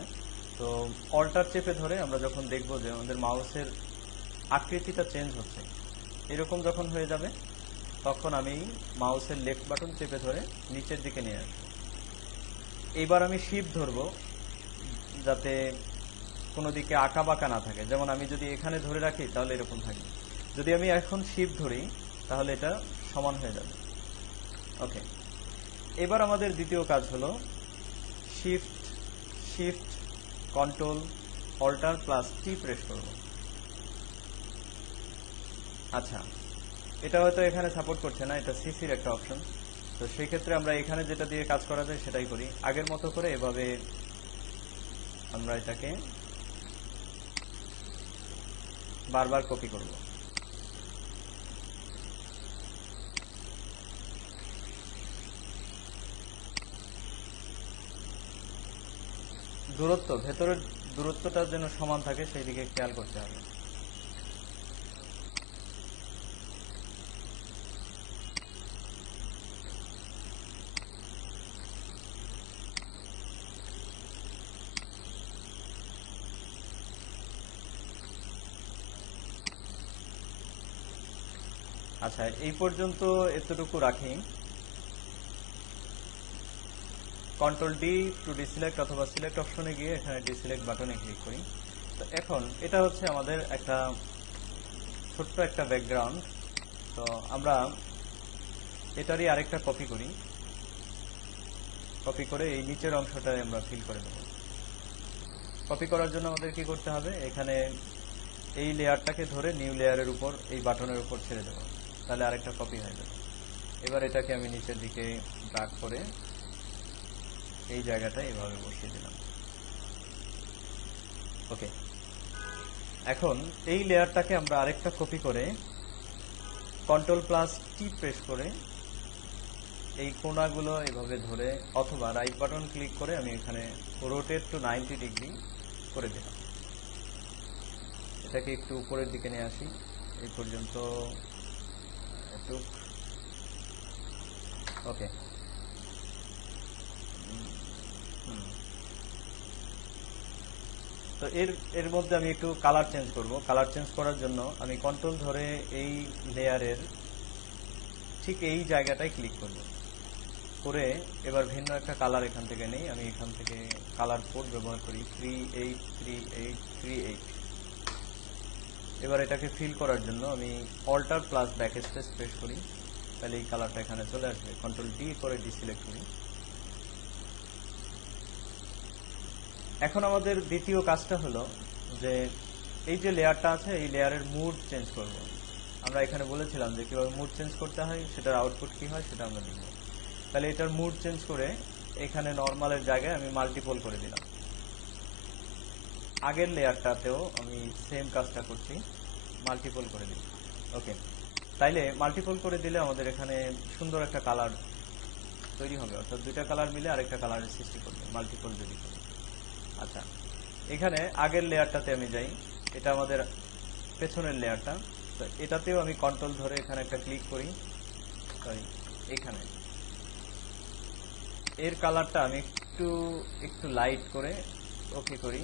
তো অল্টার চেপে ধরে আমরা যখন দেখব যে আমাদের মাউসের আকৃতিটা চেঞ্জ হচ্ছে, এরকম যখন হয়ে যাবে তখন আমি মাউসের লেফট বাটন চেপে ধরে নিচের দিকে নিয়ে আসবো। এইবার আমি শিফট ধরবো যাতে কোনো দিকে আঁকা বাঁকা না থাকে, যেমন আমি যদি এখানে ধরে রাখি তাহলে এরকম থাকবে, যদি আমি এখন শিফট ধরি তাহলে এটা সমান হয়ে যাবে। ওকে, এবার আমাদের দ্বিতীয় কাজ হলো শিফট কন্ট্রোল Alt+T প্রেস করব। আচ্ছা, এটা হয়তো এখানে সাপোর্ট করছে না, এটা সিসির একটা অপশন, তো সেই ক্ষেত্রে আমরা এখানে যেটা দিয়ে কাজ করা যায় সেটাই করি। আগের মতো করে এভাবে আমরা এটাকে বারবার কপি করব। দূরত্ব, ভেতরের দূরত্বটা যেন সমান থাকে সেই দিকে খেয়াল করতে হবে। আচ্ছা, এই পর্যন্ত এতটুকু রাখি। কন্ট্রোল ডি টু ডিসিলেক্ট অথবা সিলেক্ট অপশনে গিয়ে এখানে ডিসিলেক্ট বাটনে ক্লিক করি। তো এখন এটা হচ্ছে আমাদের একটা ছোট্ট একটা ব্যাকগ্রাউন্ড। তো আমরা এটারই আরেকটা কপি করি, কপি করে এই নিচের অংশটায় আমরা ফিল করে দেব। কপি করার জন্য আমাদের কি করতে হবে, এখানে এই লেয়ারটাকে ধরে নিউ লেয়ারের উপর এই বাটনের উপর ছেড়ে দেব, তাহলে আরেকটা কপি হয়ে যাবে। এবার এটাকে আমি নিচের দিকে ড্র্যাগ করে এই জায়গাটায় এভাবে বসিয়ে দিলাম। ওকে, এখন এই লেয়ারটাকে আমরা আরেকটা কপি করে কন্ট্রোল প্লাস টি প্রেস করে এই কোণাগুলো এভাবে ধরে অথবা রাইট বাটন ক্লিক করে আমি এখানে রোটেট টু 90 ডিগ্রি করে দিলাম। এটাকে একটু উপরের দিকে নিয়ে আসি, এই পর্যন্ত একটু। ওকে, তো এর মধ্যে আমি একটু কালার চেঞ্জ করব। কালার চেঞ্জ করার জন্য আমি কন্ট্রোল ধরে এই লেয়ারের ঠিক এই জায়গাটায় ক্লিক করব, করে এবার ভিন্ন একটা কালার এখান থেকে নেই। আমি এখান থেকে কালার কোড ব্যবহার করি 383838। এবার এটাকে ফিল করার জন্য আমি alter plus backspace press করি, তাহলে এই কালারটা এখানে চলে আসবে। কন্ট্রোল ডি করে ডিসিলেক্ট করি। এখন আমাদের দ্বিতীয় কাজটা হলো যে এই যে লেয়ারটা আছে এই লেয়ারের মুড চেঞ্জ করব। আমরা এখানে বলেছিলাম যে কীভাবে মুড চেঞ্জ করতে হয়, সেটার আউটপুট কী হয় সেটা আমরা দেখব। তাহলে এটার মুড চেঞ্জ করে এখানে নর্মালের জায়গায় আমি মাল্টিপল করে দিলাম। আগের লেয়ারটাতেও আমি সেম কাজটা করছি, মাল্টিপল করে দিই। ওকে, তাইলে মাল্টিপল করে দিলে আমাদের এখানে সুন্দর একটা কালার তৈরি হবে, অর্থাৎ দুইটা কালার মিলে আরেকটা কালারের সৃষ্টি করবে মাল্টিপল যদি করি। আচ্ছা, এখানে আগের লেয়ারটাতে আমি যাই, এটা আমাদের পেছনের লেয়ারটা। তো এটাতেও আমি কন্ট্রোল ধরে এখানে একটা ক্লিক করি, সরি এখানে এর কালারটা আমি একটু লাইট করে ওকে করি।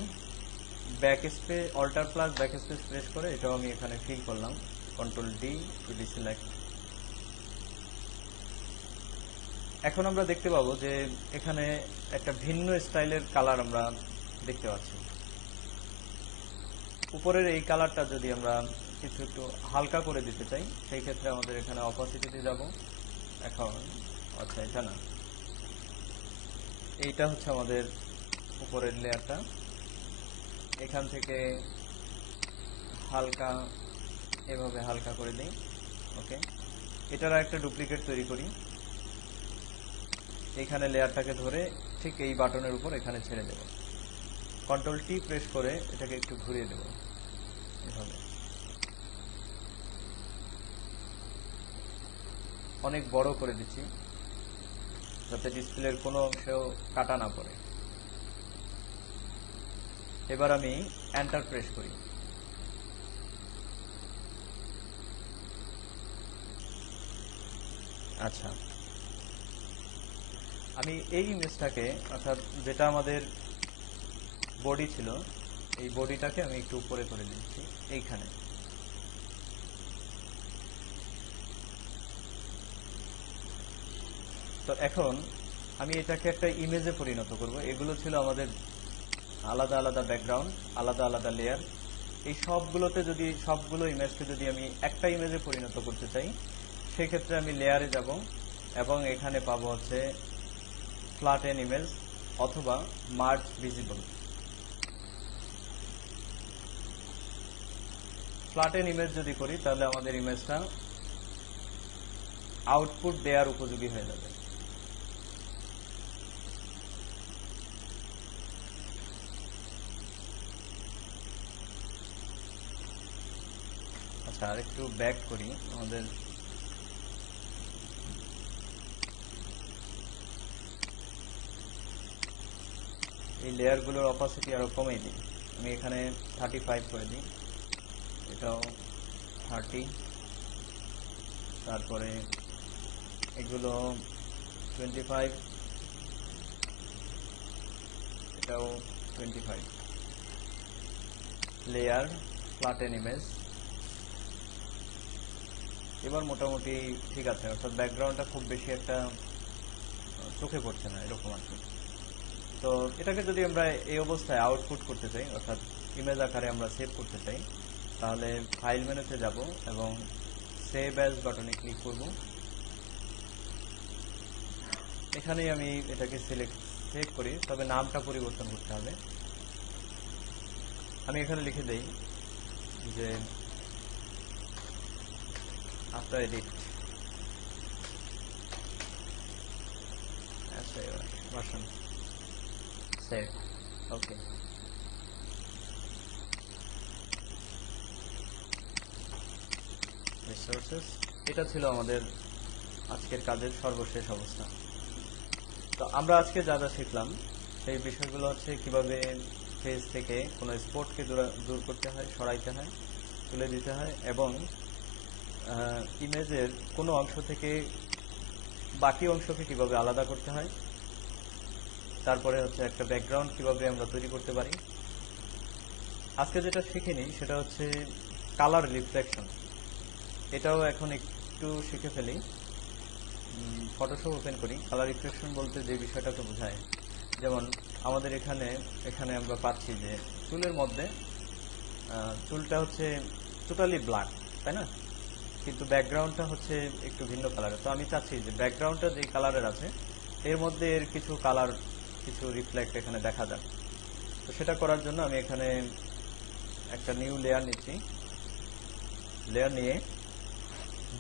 Backspace alter plus backspace press করে এটাও আমি এখানে ফিল করলাম। Control D to deselect. এখন আমরা দেখতে পাবো যে এখানে একটা ভিন্ন স্টাইলের কালার আমরা দেখতে পাচ্ছি। উপরের এই কালারটা যদি আমরা কিছু একটু হালকা করে দিতে চাই, সেই ক্ষেত্রে আমাদের এখানে অপাসিটিতে যাব। এখন আচ্ছা, এটা না, এইটা হচ্ছে আমাদের উপরের লেয়ারটা। এখান থেকে হালকা এভাবে হালকা করে দিই। ওকে, এটার একটা ডুপ্লিকেট তৈরি করি। এখানে লেয়ারটাকে ধরে ঠিক এই বাটনের উপর এখানে ছেড়ে দেব। কন্ট্রোল টি প্রেস করে এটাকে একটু ঘুরিয়ে দেব এভাবে। অনেক বড় করে দিচ্ছি যাতে ডিসপ্লের কোনো অংশেও কাটা না পড়ে। এবার আমি এন্টার প্রেস করি। আচ্ছা, আমি এই ইমেজটাকে, অর্থাৎ যেটা আমাদের বডি ছিল, এই বডিটাকে আমি একটু উপরে করে দিচ্ছি এইখানে। তো এখন আমি এটাকে একটা ইমেজে পরিণত করব। এগুলো ছিল আমাদের আলাদা আলাদা ব্যাকগ্রাউন্ড, আলাদা আলাদা লেয়ার। এই সবগুলো ইমেজকে যদি আমি একটা ইমেজে পরিণত করতে চাই, সেক্ষেত্রে আমি লেয়ারে যাব এবং এখানে পাবো হচ্ছে ফ্ল্যাটেন ইমেজ অথবা মার্জ ভিজিবল। ফ্ল্যাটেন ইমেজ যদি করি তাহলে আমাদের ইমেজটা আউটপুট দেওয়ার উপযোগী হয়ে যাবে। আচ্ছা, আর একটু ব্যাক করি। আমাদের এই লেয়ারগুলোর অপাসিটি আরো কমিয়ে দিই। আমি এখানে 35 করে দিই, এটাও 30, তারপরে এগুলো 25, এটাও 25। লেয়ার ফ্ল্যাটেন ইমেজ, এবার মোটামুটি ঠিক আছে, অর্থাৎ ব্যাকগ্রাউন্ডটা খুব বেশি একটা চোখে পড়ছে না এরকম আর কি। তো এটাকে যদি আমরা এই অবস্থায় আউটপুট করতে চাই, অর্থাৎ ইমেজ আকারে আমরা সেভ করতে চাই, তাহলে ফাইল মেনুতে যাব এবং সেভ অ্যাজ বাটনে ক্লিক করব। এখানেই আমি এটাকে সেভ করি, তবে নামটা পরিবর্তন করতে হবে। আমি এখানে লিখে দেই যে আফটার এডিট ভার্সন সেভ। ওকে, রিসোর্সেস, এটা ছিল আমাদের আজকের কাজের সর্বশেষ অবস্থা। তো আমরা আজকে যা যা শিখলাম সেই বিষয়গুলো হচ্ছে কিভাবে ফেজ থেকে কোনো স্পটকে দূর করতে হয়, সরাইতে হয়, তুলে দিতে হয়, এবং ইমেজের কোনো অংশ থেকে বাকি অংশকে কিভাবে আলাদা করতে হয়। তারপরে হচ্ছে একটা ব্যাকগ্রাউন্ড কিভাবে আমরা তৈরি করতে পারি। আজকে যেটা শিখিনি সেটা হচ্ছে কালার রিফ্লেকশন। এটাও এখন একটু শিখে ফেলি। ফটোশপ ওপেন করি। কালার রিফ্লেকশন বলতে যে বিষয়টাকে বোঝায়, যেমন আমাদের এখানে আমরা পাচ্ছি যে চুলের মধ্যে চুলটা হচ্ছে টোটালি ব্ল্যাক, তাই না? কিন্তু ব্যাকগ্রাউন্ডটা হচ্ছে একটু ভিন্ন কালারের। তো আমি চাচ্ছি যে ব্যাকগ্রাউন্ডটা যে কালারের আছে এর মধ্যে এর কিছু কালার, কিছু রিফ্লেক্ট এখানে দেখা যাক। তো সেটা করার জন্য আমি এখানে একটা নিউ লেয়ার নিচ্ছি। লেয়ার নিয়ে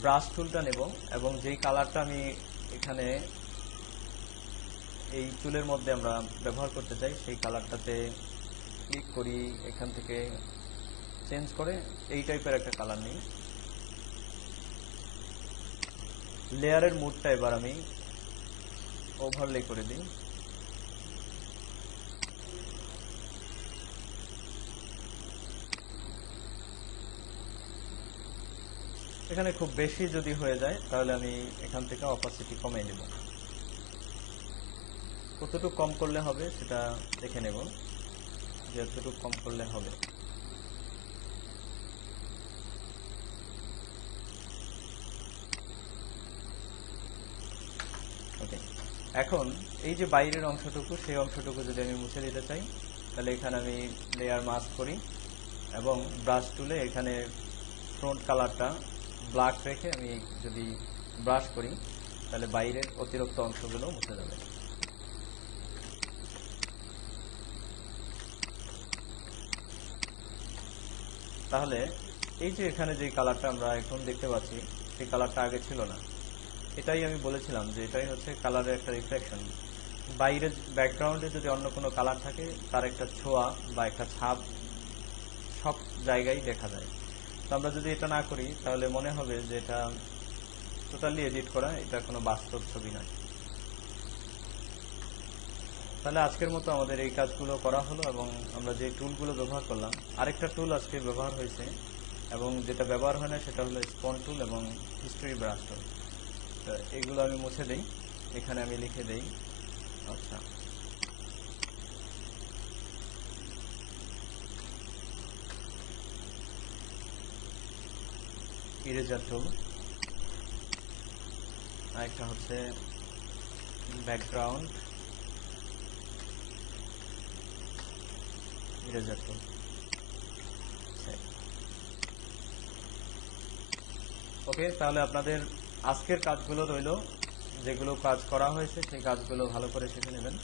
ব্রাশ টুলটা নেব এবং যেই কালারটা আমি এখানে এই চুলের মধ্যে আমরা ব্যবহার করতে চাই সেই কালারটাতে ক্লিক করি। এখান থেকে চেঞ্জ করে এই টাইপের একটা কালার নিই। লেয়ারের মুডটা এবার আমি ওভারলে করে দিই। এখানে খুব বেশি যদি হয়ে যায় তাহলে আমি এখান থেকে অপাসিটি কমিয়ে নেব। কতটুকু কম করলে হবে সেটা দেখে নেব, যে এতটুকু কম করলে হবে। ওকে, এখন এই যে বাইরের অংশটুকু, সেই অংশটুকু যদি আমি মুছে দিতে চাই তাহলে এখানে আমি লেয়ার মাস্ক করি এবং ব্রাশ টুলে এখানে ফ্রন্ট কালারটা ব্ল্যাক রেখে আমি যদি ব্রাশ করি তাহলে বাইরের অতিরিক্ত অংশগুলো মুছে যাবে। তাহলে এই যে এখানে যে কালারটা আমরা এখন দেখতে পাচ্ছি সেই কালারটা আগে ছিল না। এটাই আমি বলেছিলাম যে এটাই হচ্ছে কালারের একটা রিফ্লেকশন। বাইরের ব্যাকগ্রাউন্ডে যদি অন্য কোনো কালার থাকে তার একটা ছোঁয়া বা একটা ছাপ সব জায়গায় দেখা যায়। তো আমরা যদি এটা না করি তাহলে মনে হবে যে এটা টোটালি এডিট করা, এটা কোনো বাস্তব ছবি নয়। তাহলে আজকের মতো আমাদের এই কাজগুলো করা হলো এবং আমরা যে টুলগুলো ব্যবহার করলাম, আরেকটা টুল আজকে ব্যবহার হয়েছে এবং যেটা ব্যবহার হয় না সেটা হলো স্পন টুল এবং হিস্টরি ব্রাশ টুল। তো এগুলো আমি মুছে দিই। এখানে আমি লিখে দেই, আচ্ছা, ইরেজার টুল, আরেকটা হচ্ছে ব্যাকগ্রাউন্ড ইরেজার টুল। ওকে, তাহলে আপনাদের আজকের কাজগুলো রইল, যেগুলো কাজ করা হয়েছে সেই কাজগুলো ভালো করে শিখে নেবেন।